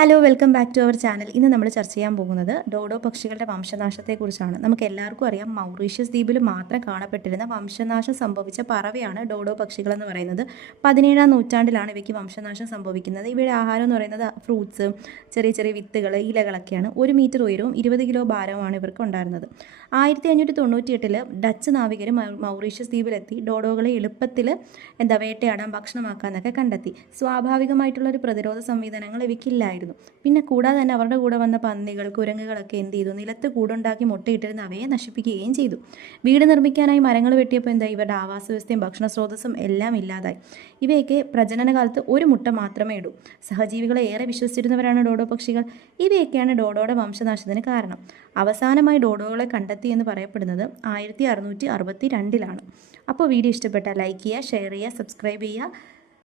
Hello welcome back to our channel. ഇന്ന് നമ്മൾ ചർച്ച ചെയ്യാൻ പോകുന്നത് ഡോഡോ പക്ഷികളുടെ വംശനാശത്തെക്കുറിച്ചാണ്. നമുക്ക് എല്ലാവർക്കും അറിയാം, മൗറീഷ്യസ് ദ്വീപിൽ മാത്രം കാണപ്പെട്ടിരുന്ന വംശനാശം സംഭവിച്ച പറവയാണ് ഡോഡോ പക്ഷികൾ എന്ന് പറയുന്നത്. 17-ാം നൂറ്റാണ്ടിലാണ് ഇവയ്ക്ക് വംശനാശം സംഭവിക്കുന്നത്. ഇവയുടെ ആഹാരം എന്ന് പറയുന്നത് ഫ്രൂട്ട്സ്, ചെറിയ ചെറിയ വിത്തുകൾ, ഇലകളൊക്കെയാണ്. 1 മീറ്റർ ഉയരവും 20 കിലോ ഭാരവുമാണ് ഇവർക്ക് ഉണ്ടായിരുന്നത്. 1598 ഡച്ച് നാവികർ മൗറീഷ്യസ് ദ്വീപിലെത്തി ഡോഡോകളെ എളുപ്പത്തിൽ വേട്ടയാടാൻ, ഭക്ഷണമാക്കാനൊക്കെ കണ്ടെത്തി. സ്വാഭാവികമായിട്ടുള്ളൊരു പ്രതിരോധ സംവിധാനങ്ങൾ ഇവയ്ക്കില്ലായിരുന്നു. പിന്നെ കൂടാതെ തന്നെ അവരുടെ കൂടെ വന്ന പന്നികൾ, കുരങ്ങുകളൊക്കെ എന്ത് ചെയ്തു, നിലത്ത് കൂടുണ്ടാക്കി മുട്ടയിട്ടിരുന്ന അവയെ നശിപ്പിക്കുകയും ചെയ്തു. വീട് നിർമ്മിക്കാനായി മരങ്ങൾ വെട്ടിയപ്പോൾ ഇവരുടെ ആവാസ വ്യവസ്ഥയും ഭക്ഷണ സ്രോതസ്സും എല്ലാം ഇല്ലാതായി. ഇവയൊക്കെ പ്രജനനകാലത്ത് ഒരു മുട്ട മാത്രമേ ഇടൂ. സഹജീവികളെ ഏറെ വിശ്വസിച്ചിരുന്നവരാണ് ഡോഡോ പക്ഷികൾ. ഇവയൊക്കെയാണ് ഡോഡോയുടെ വംശനാശത്തിന് കാരണം. അവസാനമായി ഡോഡോകളെ കണ്ടെത്തി എന്ന് പറയപ്പെടുന്നത് 1662 അപ്പോൾ വീഡിയോ ഇഷ്ടപ്പെട്ടാൽ ലൈക്ക് ചെയ്യുക, ഷെയർ ചെയ്യുക, സബ്സ്ക്രൈബ് ചെയ്യുക.